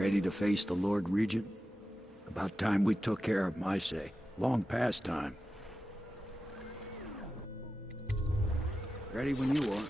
Ready to face the Lord Regent? About time we took care of my say. Long past time. Ready when you are.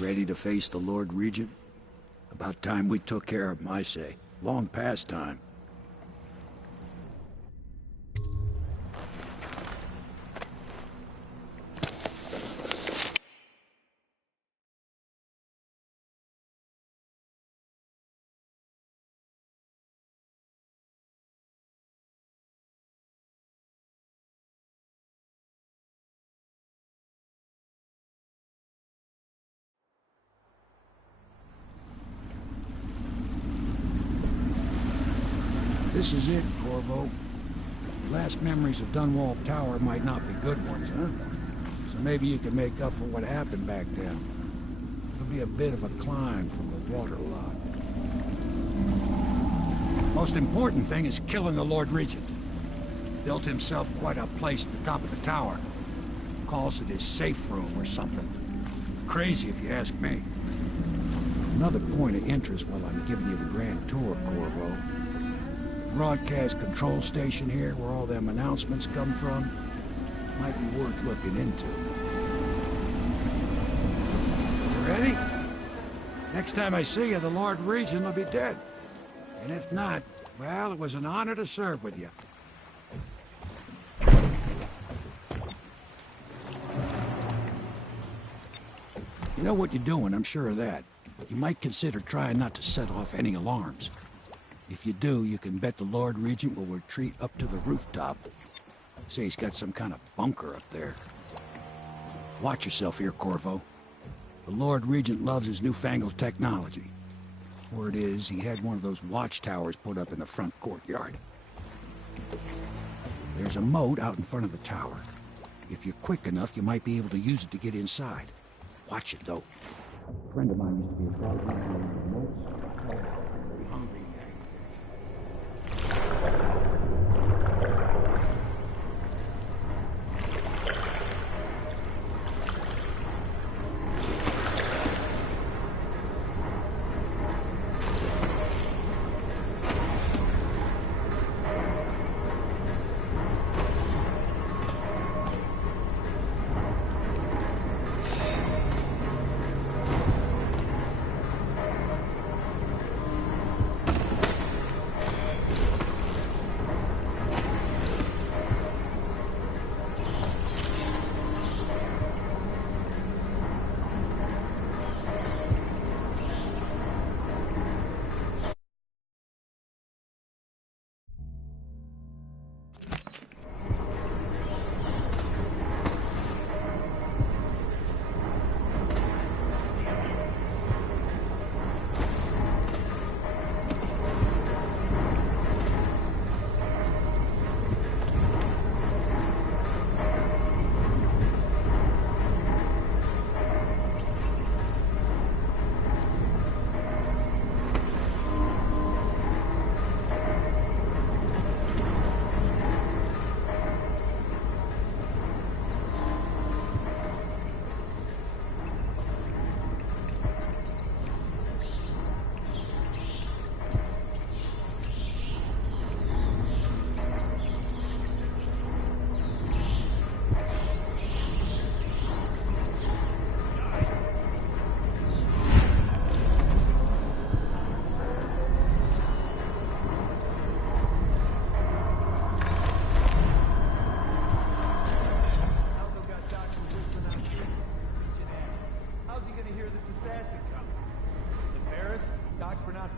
Ready to face the Lord Regent? About time we took care of my say. Long past time. This is it, Corvo. Your last memories of Dunwall Tower might not be good ones, huh? So maybe you can make up for what happened back then. It'll be a bit of a climb from the waterlock. Most important thing is killing the Lord Regent. Built himself quite a place at the top of the tower. Calls it his safe room or something. Crazy if you ask me. Another point of interest while I'm giving you the grand tour, Corvo. Broadcast control station here, where all them announcements come from, might be worth looking into. You ready? Next time I see you, the Lord Regent will be dead. And if not, well, it was an honor to serve with you. You know what you're doing, I'm sure of that. You might consider trying not to set off any alarms. If you do, you can bet the Lord Regent will retreat up to the rooftop. Say he's got some kind of bunker up there. Watch yourself here, Corvo. The Lord Regent loves his newfangled technology. Word is, he had one of those watchtowers put up in the front courtyard. There's a moat out in front of the tower. If you're quick enough, you might be able to use it to get inside. Watch it, though. A friend of mine used to be a guard in the moats. Very hungry.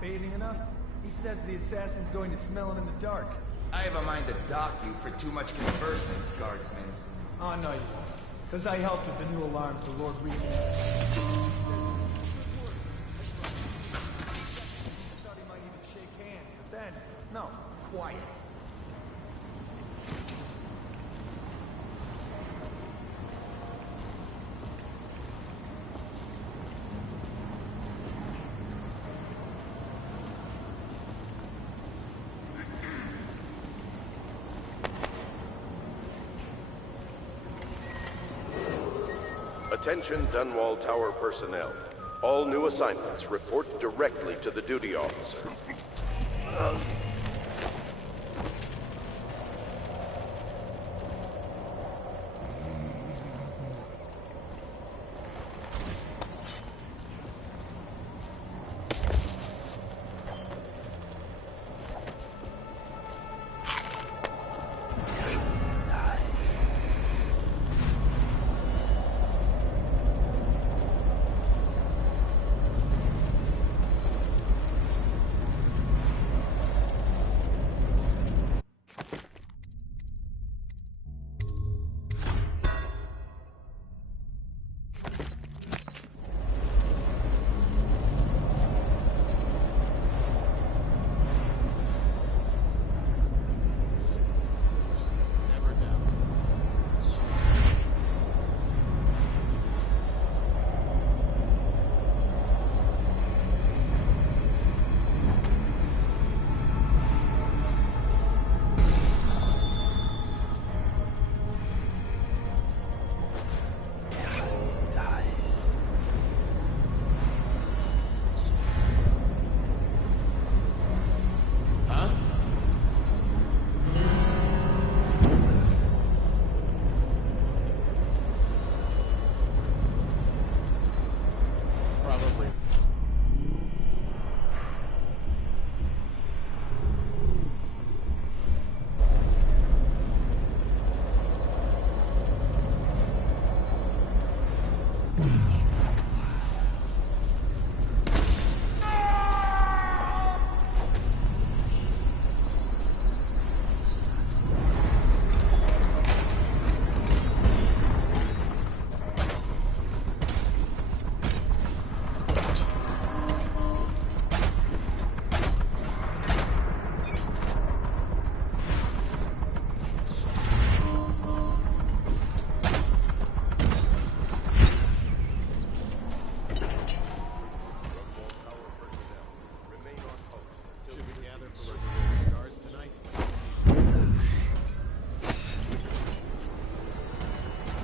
Bathing enough? He says the assassin's going to smell him in the dark. I have a mind to dock you for too much conversing, guardsman. Oh, no, you won't. Because I helped with the new alarm for Lord Regent. Thought he might even shake hands, but then, no, quiet. Attention Dunwall Tower personnel. All new assignments report directly to the duty officer.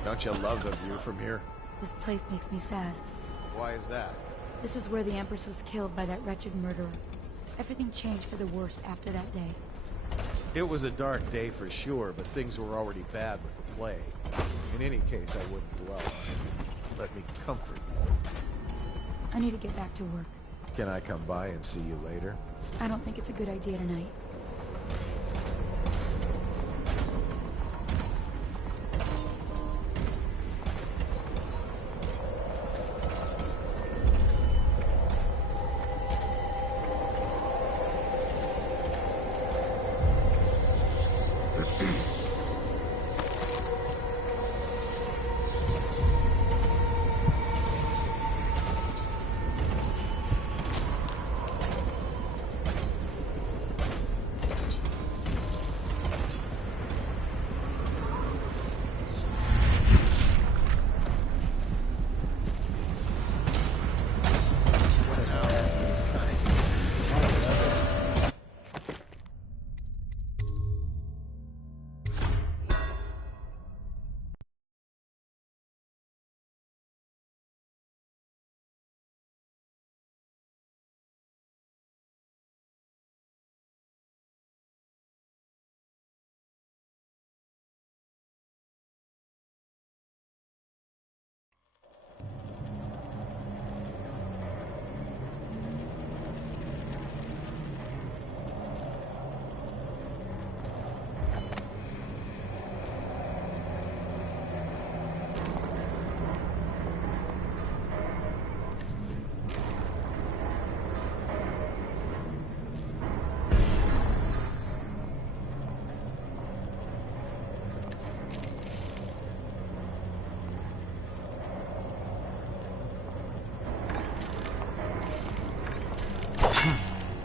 Don't you love the view from here? This place makes me sad. Why is that? This is where the Empress was killed by that wretched murderer. Everything changed for the worse after that day. It was a dark day for sure, but things were already bad with the plague. In any case, I wouldn't dwell on it. Let me comfort you. I need to get back to work. Can I come by and see you later? I don't think it's a good idea tonight.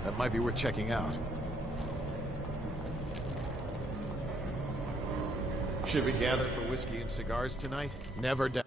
That might be worth checking out. Should we gather for whiskey and cigars tonight? Never doubt.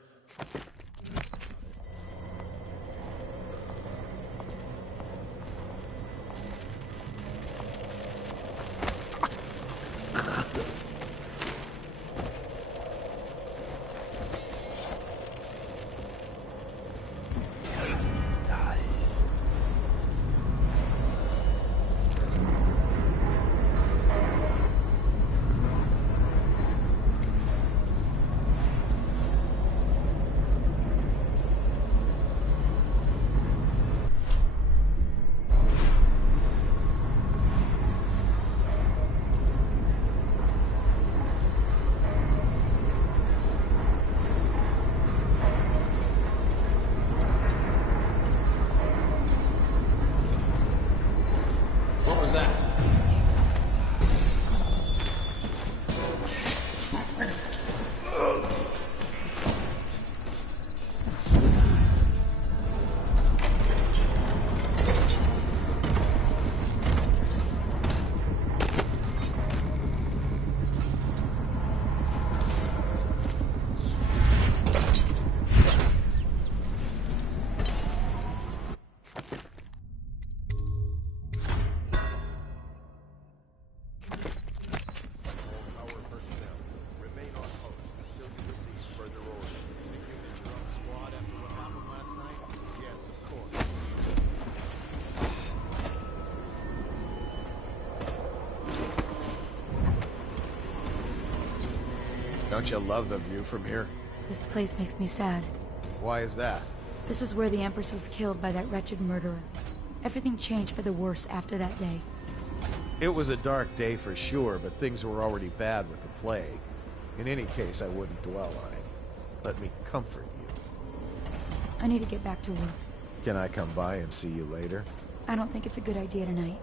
Don't you love the view from here? This place makes me sad. Why is that? This was where the Empress was killed by that wretched murderer. Everything changed for the worse after that day. It was a dark day for sure, but things were already bad with the plague. In any case, I wouldn't dwell on it. Let me comfort you. I need to get back to work. Can I come by and see you later? I don't think it's a good idea tonight.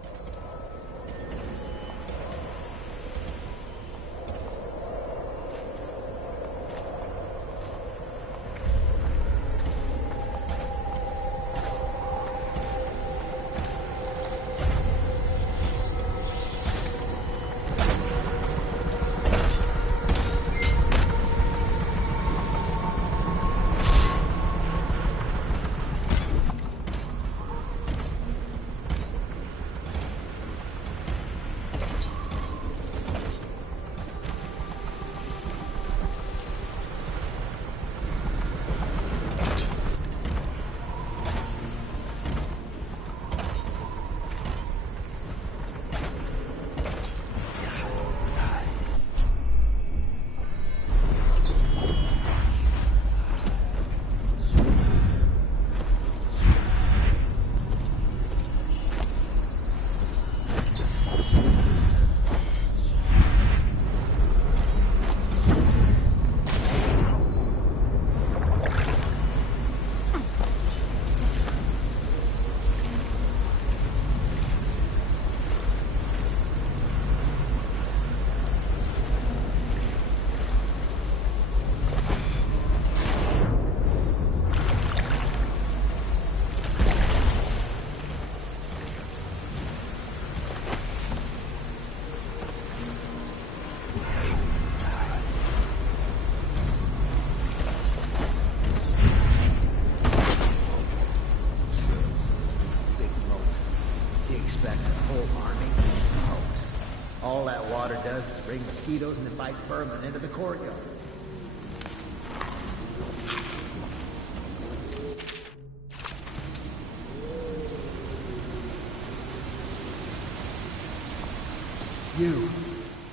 All that water does is bring mosquitoes and invite vermin into the courtyard.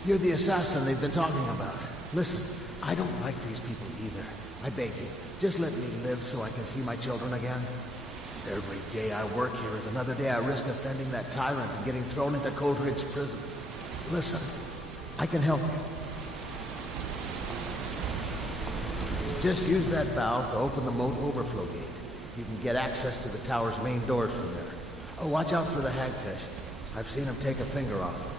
You're the assassin they've been talking about. Listen, I don't like these people either. I beg you, just let me live so I can see my children again. Every day I work here is another day I risk offending that tyrant and getting thrown into Coldridge prison. Listen, I can help you. Just use that valve to open the moat overflow gate. You can get access to the tower's main doors from there. Oh, watch out for the hagfish. I've seen him take a finger off.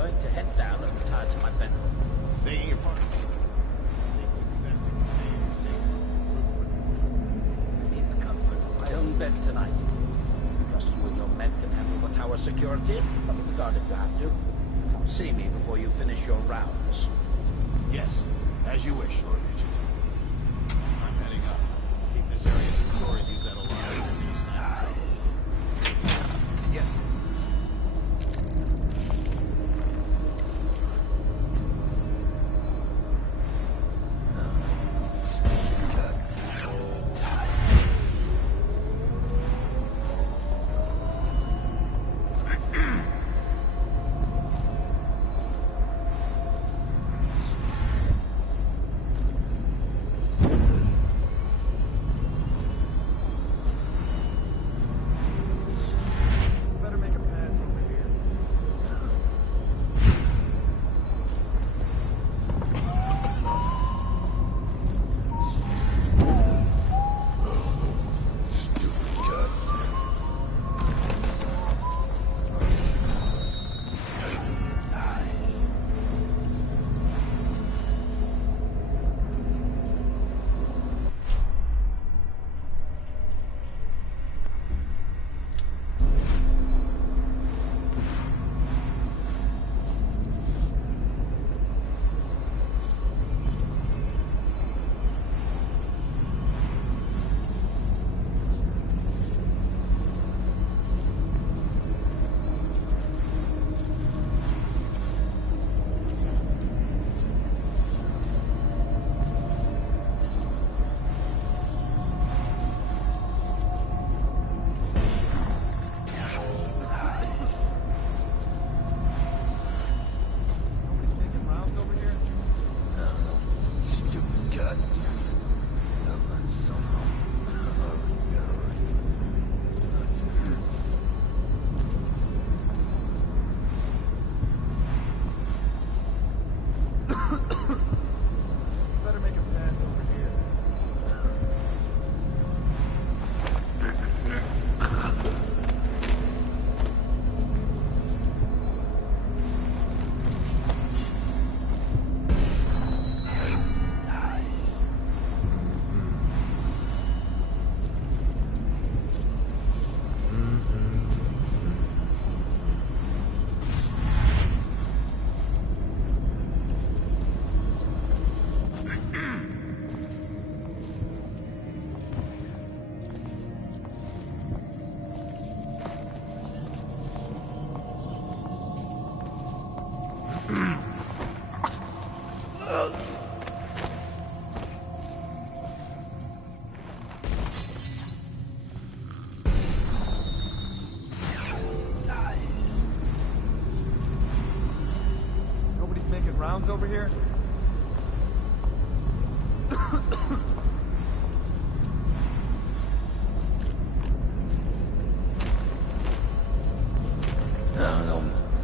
going to head down and retire to my bedroom. Begging your pardon. I need the comfort of my own bed tonight. Trust you and your men can handle the tower security. Cover the guard if you have to. Come see me before you finish your rounds. Yes, as you wish, Lord Regent. I'm heading up. Keep this area secure and use that alarm as you sign. Yes. Better make a pass over here. Nobody's making rounds over here? Better make a pass over here. Nobody's making rounds over here?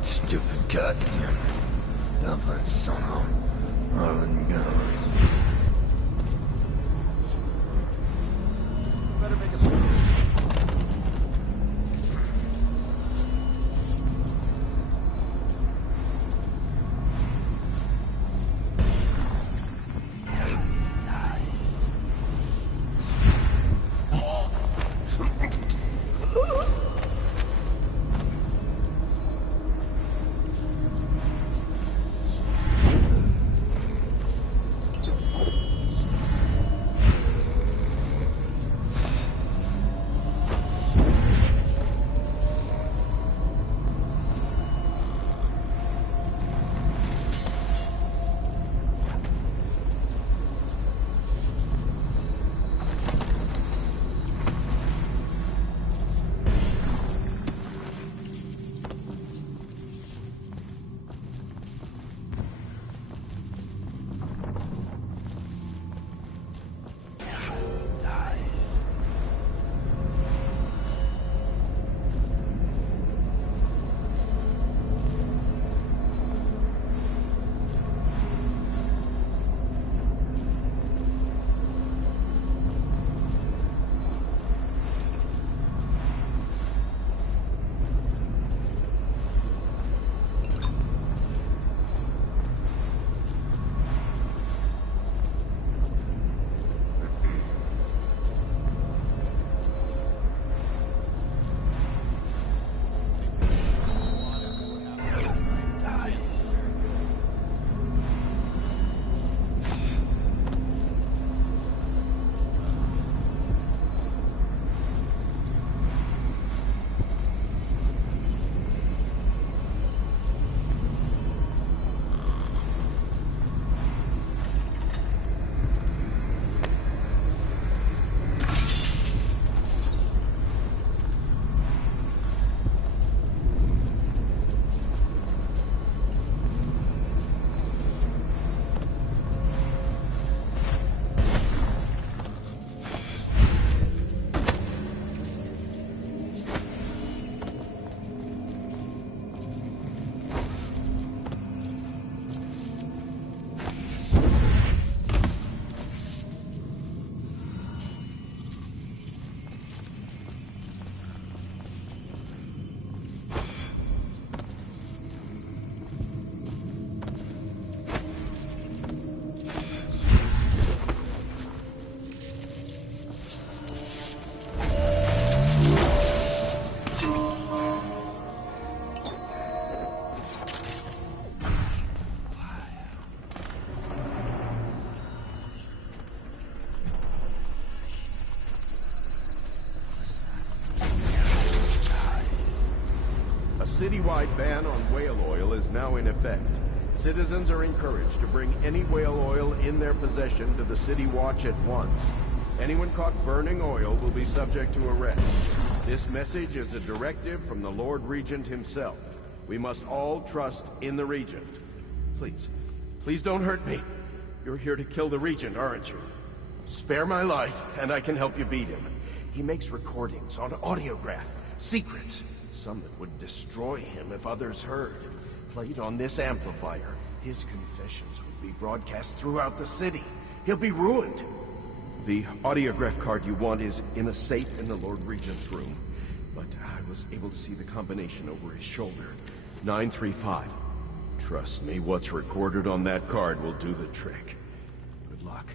Stupid goddamn dumb son Better make a pass. citywide ban on whale oil is now in effect. Citizens are encouraged to bring any whale oil in their possession to the City Watch at once. Anyone caught burning oil will be subject to arrest. This message is a directive from the Lord Regent himself. We must all trust in the Regent. Please, please don't hurt me. You're here to kill the Regent, aren't you? Spare my life, and I can help you beat him. He makes recordings on audiograph, secrets, some that would destroy him if others heard. Played on this amplifier, his confessions would be broadcast throughout the city. He'll be ruined. The audiograph card you want is in a safe in the Lord Regent's room, but I was able to see the combination over his shoulder. 935. Trust me, what's recorded on that card will do the trick. Good luck.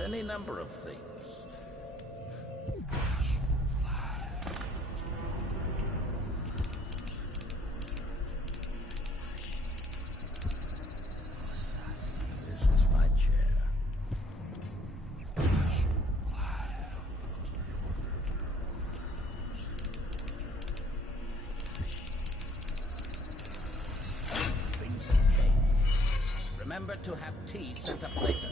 Any number of things. This is my chair. Things have changed. Remember to have tea sent up later.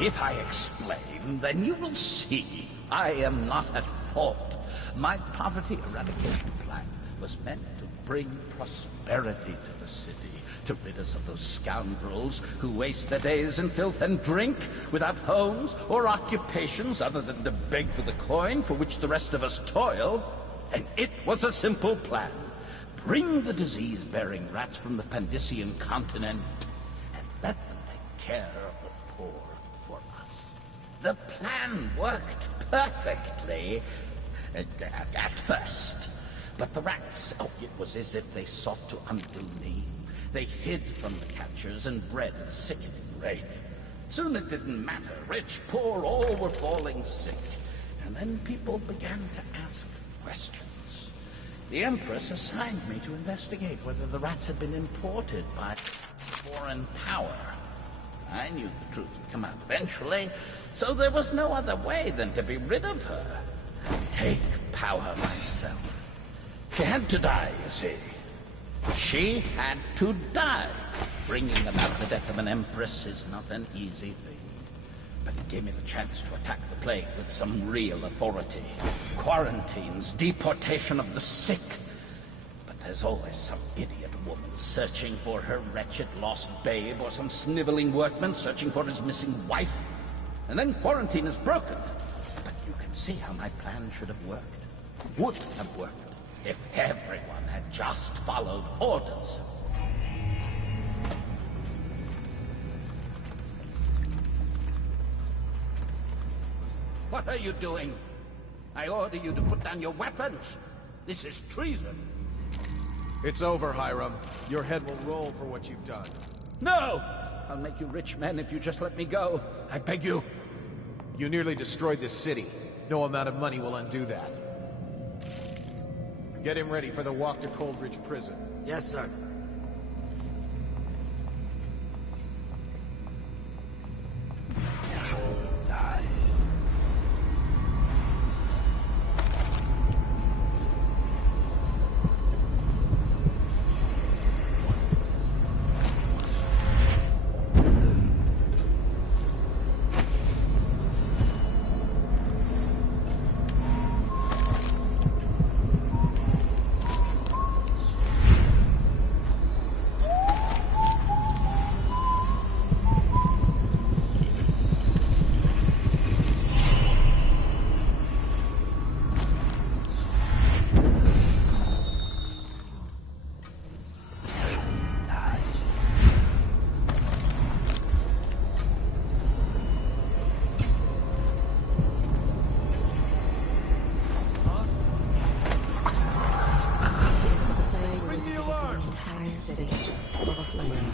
If I explain, then you will see I am not at fault. My poverty eradication plan was meant to bring prosperity to the city, to rid us of those scoundrels who waste their days in filth and drink, without homes or occupations other than to beg for the coin for which the rest of us toil. And it was a simple plan. Bring the disease-bearing rats from the Pandician continent and let them take care of the poor. The plan worked perfectly at first. But the rats, it was as if they sought to undo me. They hid from the catchers and bred at a sickening rate. Soon it didn't matter. Rich, poor, all were falling sick. And then people began to ask questions. The Empress assigned me to investigate whether the rats had been imported by foreign power. I knew the truth would come out eventually, so there was no other way than to be rid of her and take power myself. She had to die, you see. She had to die. Bringing about the death of an empress is not an easy thing. But it gave me the chance to attack the plague with some real authority. Quarantines, deportation of the sick. But there's always some idiot woman searching for her wretched lost babe, or some sniveling workman searching for his missing wife. And then quarantine is broken. But you can See how my plan should have worked? Would have worked if everyone had just followed orders. What are you doing? I order you to put down your weapons. This is treason. It's over, Hiram. Your head will roll for what you've done. No! I'll make you rich men if you just let me go. I beg you. You nearly destroyed this city. No amount of money will undo that. Get him ready for the walk to Coldridge Prison. Yes, sir.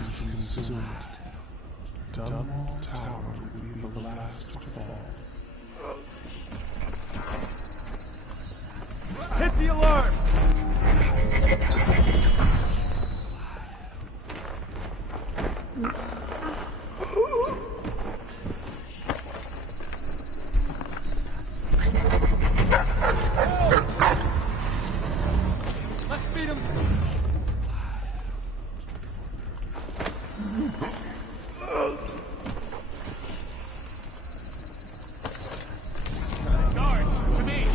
Consumed. Double Tower will be the last to fall. Hit the alarm! Let's beat him! Guards, to me!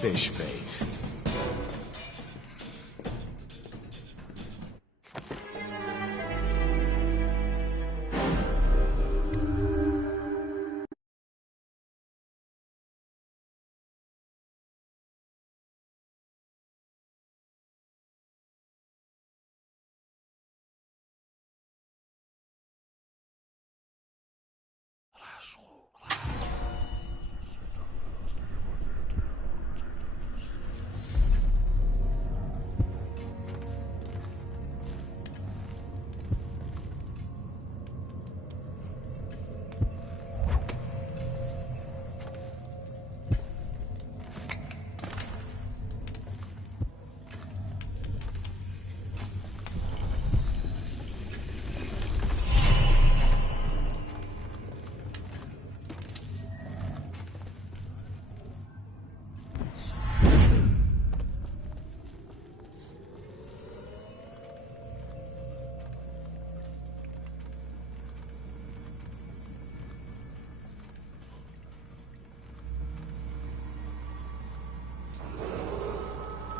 Fish bait.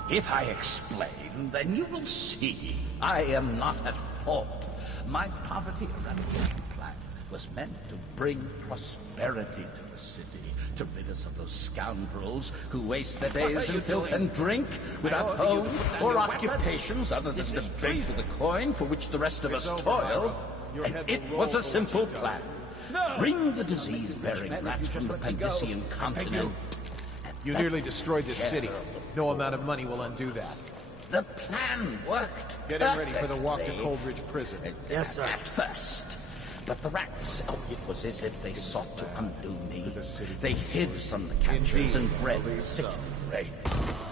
If I explain, then you will see I am not at fault. My poverty eradication plan was meant to bring prosperity to the city, to rid us of those scoundrels who waste their days in filth and drink, without homes or occupations other than to trade for the coin for which the rest of us toil. And it was a simple plan. Bring the disease-bearing rats from the Pandician continent. You nearly destroyed this city. No amount of money will undo that. The plan worked. Get him ready for the walk to Coldridge Prison. Yes, sir. At first. But the rats, oh, it was as if they sought to undo me. They hid from the captures and bred sick rate.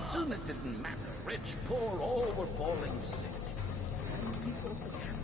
Soon it didn't matter. Rich, poor, all were falling sick. And people began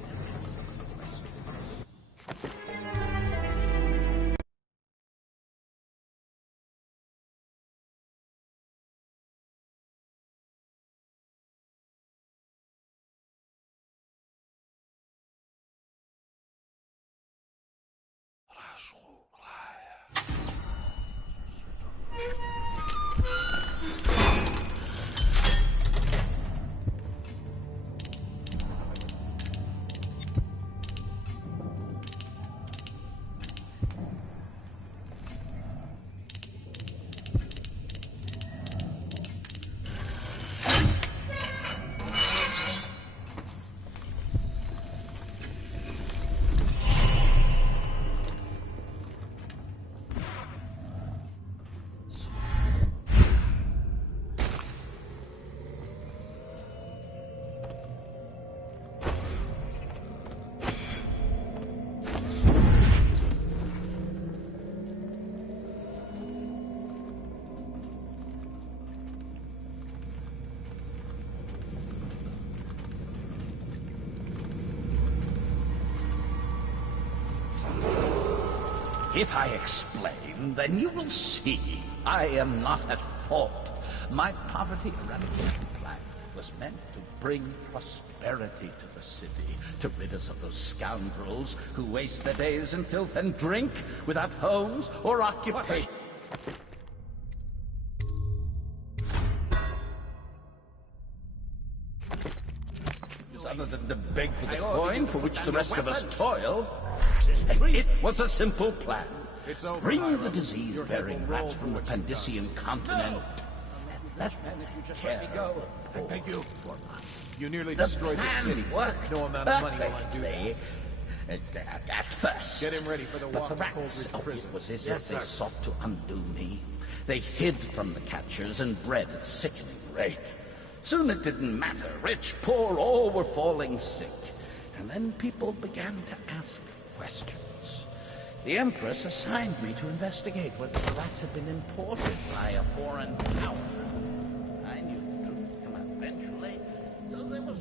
If I explain, then you will see I am not at fault. My poverty eradication plan was meant to bring prosperity to the city, to rid us of those scoundrels who waste their days in filth and drink without homes or occupation. Other than to beg for the coin for which the rest of us toil, it was a simple plan. Bring the disease-bearing rats from the Pandician continent and let them care go. I beg you. For us. You nearly destroyed the city. Worked no amount of money will undo that. At first. Get him ready for the walk to rats, Coldridge Prison. It was as if they sought to undo me. They hid from the catchers and bred at sickening rate. Soon it didn't matter. Rich, poor, all were falling sick. And then people began to ask questions. The Empress assigned me to investigate whether the rats had been imported by a foreign power. I knew the truth would come out eventually, so there was...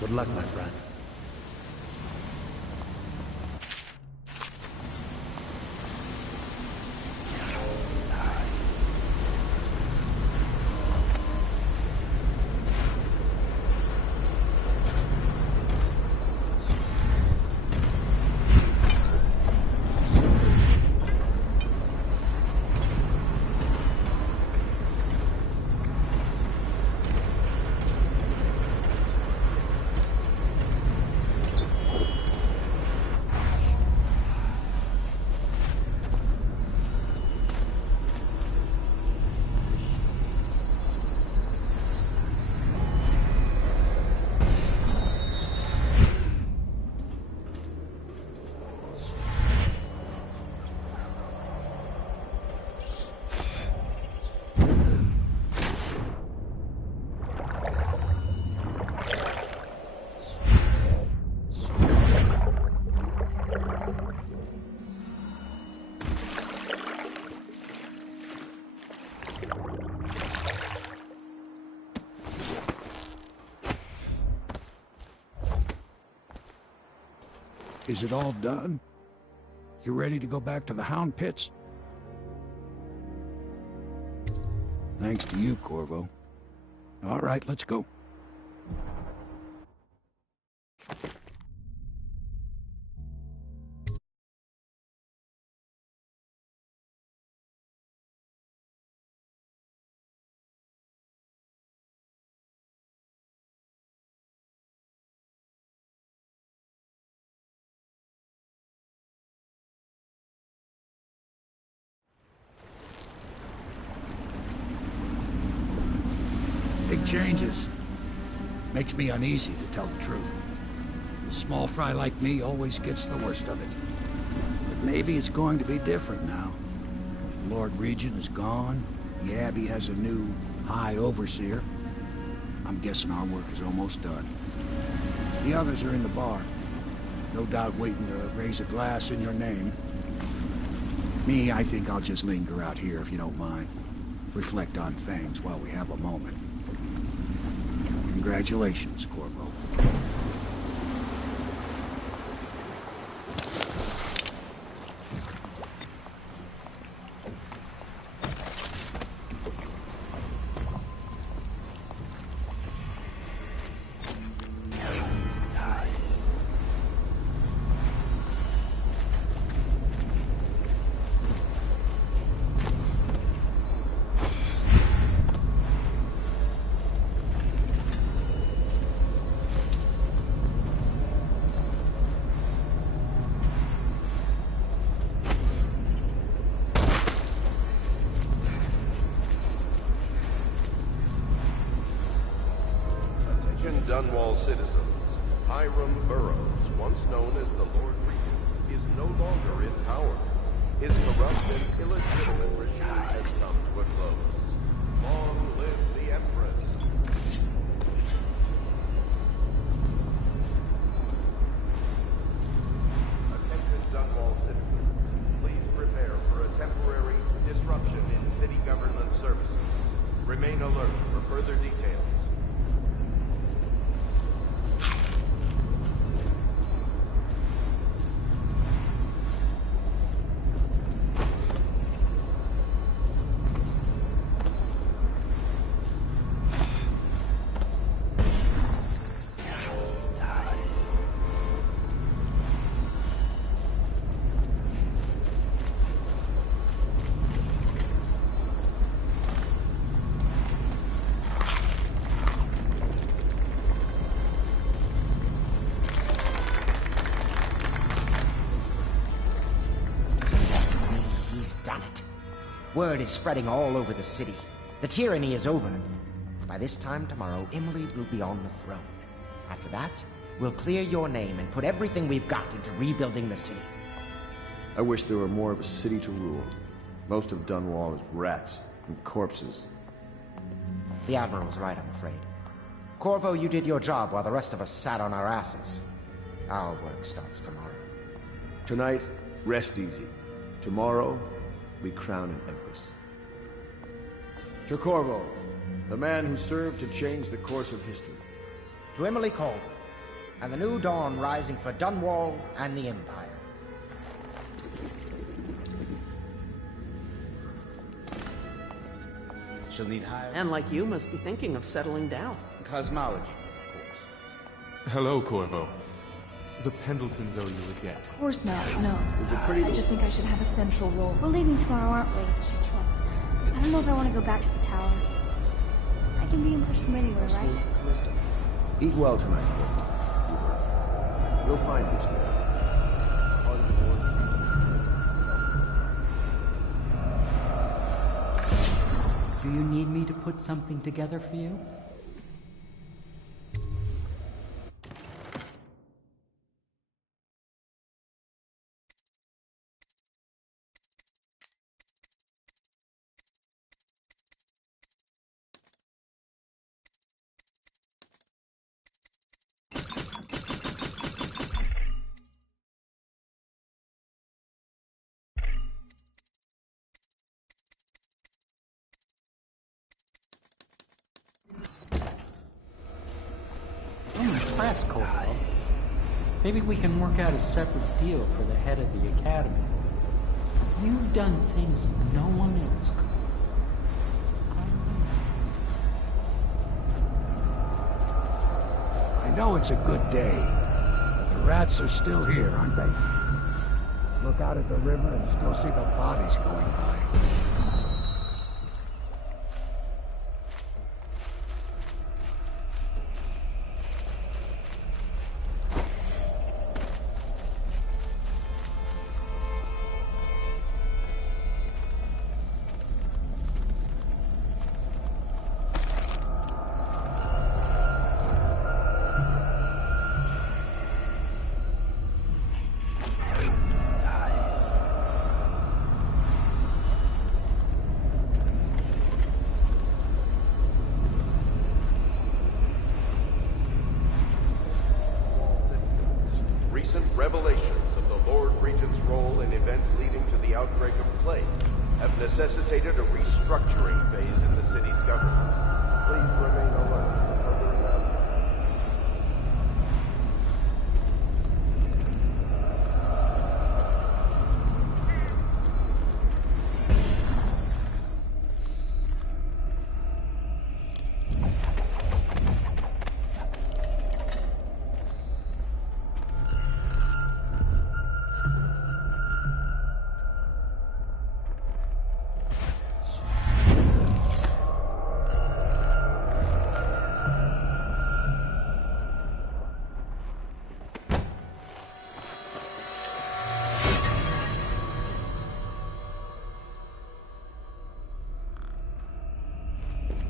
Good luck, my friend. Is it all done? You ready to go back to the Hound Pits? Thanks to you, Corvo. All right, let's go. Big changes. Makes me uneasy, to tell the truth. A small fry like me always gets the worst of it. But maybe it's going to be different now. The Lord Regent is gone. The Abbey has a new High Overseer. I'm guessing our work is almost done. The others are in the bar. No doubt waiting to raise a glass in your name. Me, I think I'll just linger out here if you don't mind. Reflect on things while we have a moment. Congratulations, Corvo. Dunwall citizens, Hiram Burroughs, once known as the Lord Regent, is no longer in power. His corrupt and illegitimate regime has come to a close. Long live the Empress! Attention Dunwall citizens, please prepare for a temporary disruption in city government services. Remain alert for further details. Done it. Word is spreading all over the city. The tyranny is over. By this time tomorrow, Emily will be on the throne. After that, we'll clear your name and put everything we've got into rebuilding the city. I wish there were more of a city to rule. Most of Dunwall is rats and corpses. The Admiral's right, I'm afraid. Corvo, you did your job while the rest of us sat on our asses. Our work starts tomorrow. Tonight, rest easy. Tomorrow, we crown an empress. To Corvo, the man who served to change the course of history. To Emily Corvo, and the new dawn rising for Dunwall and the Empire. She'll need higher... And like you, must be thinking of settling down. Cosmology, of course. Hello, Corvo. The Pendletons owe you a debt. Of course not, no. I just think I should have a central role. We're leaving tomorrow, aren't we? She trusts him. I don't know if I want to go back to the tower. I can be impressed from anywhere, right? Eat well tonight, Corvo. You'll find this man. Do you need me to put something together for you? I'm impressed, Corvo. Maybe we can work out a separate deal for the head of the Academy. You've done things no one else could. I know it's a good day, but the rats are still here, aren't they? Look out at the river and still see the bodies going by. Recent revelations of the Lord Regent's role in events leading to the outbreak of plague have necessitated a restructuring phase in the city's government. Please remain alert for further announcements.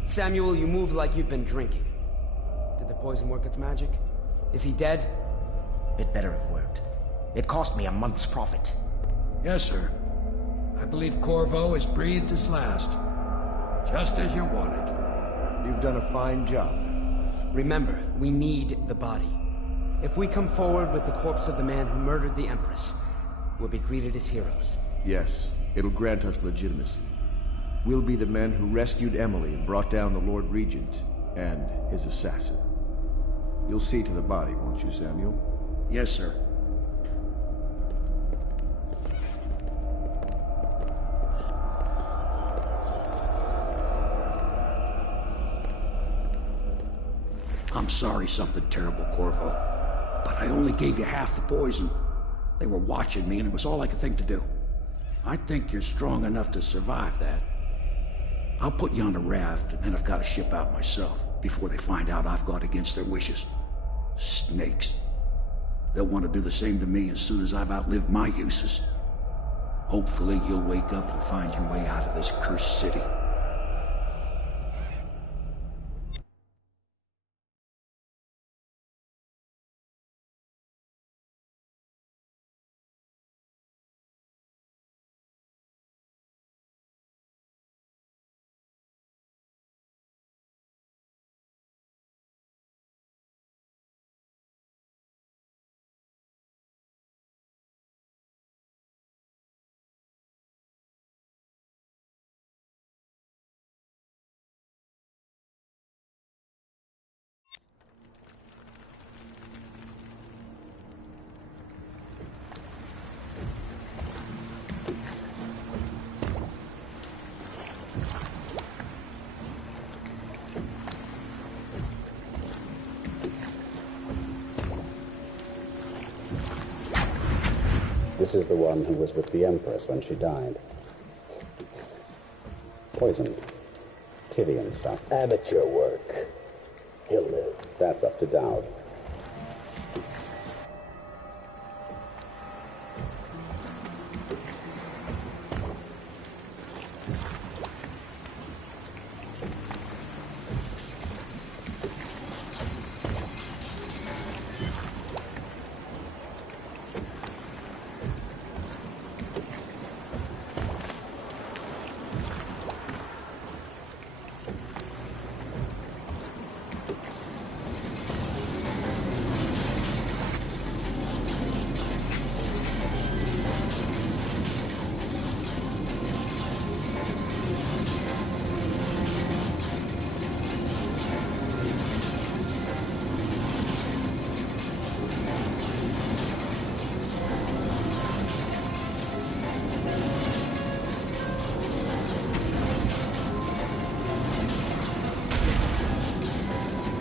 Samuel, you move like you've been drinking. Did the poison work its magic? Is he dead? It better have worked. It cost me a month's profit. Yes, sir. I believe Corvo has breathed his last. Just as you wanted. You've done a fine job. Remember, we need the body. If we come forward with the corpse of the man who murdered the Empress, we'll be greeted as heroes. Yes, it'll grant us legitimacy. We'll be the men who rescued Emily and brought down the Lord Regent and his assassin. You'll see to the body, won't you, Samuel? Yes, sir. I'm sorry something terrible, Corvo. But I only gave you half the poison. They were watching me, and it was all I could think to do. I think you're strong enough to survive that. I'll put you on a raft, and then I've got to ship out myself before they find out I've gone against their wishes. Snakes. They'll want to do the same to me as soon as I've outlived my uses. Hopefully you'll wake up and find your way out of this cursed city. This is the one who was with the Empress when she died. Poisoned. Tyrian stuff. Amateur work. He'll live. That's up to Dowd.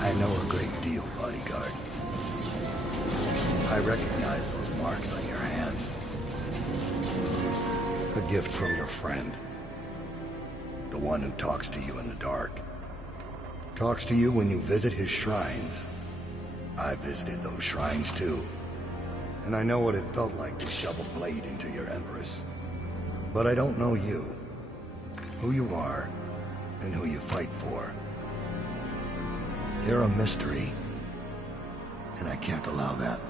I know a great deal, bodyguard. I recognize those marks on your hand. A gift from your friend. The one who talks to you in the dark. Talks to you when you visit his shrines. I visited those shrines too. And I know what it felt like to shove a blade into your Empress. But I don't know you. Who you are, and who you fight for. You're a mystery, and I can't allow that.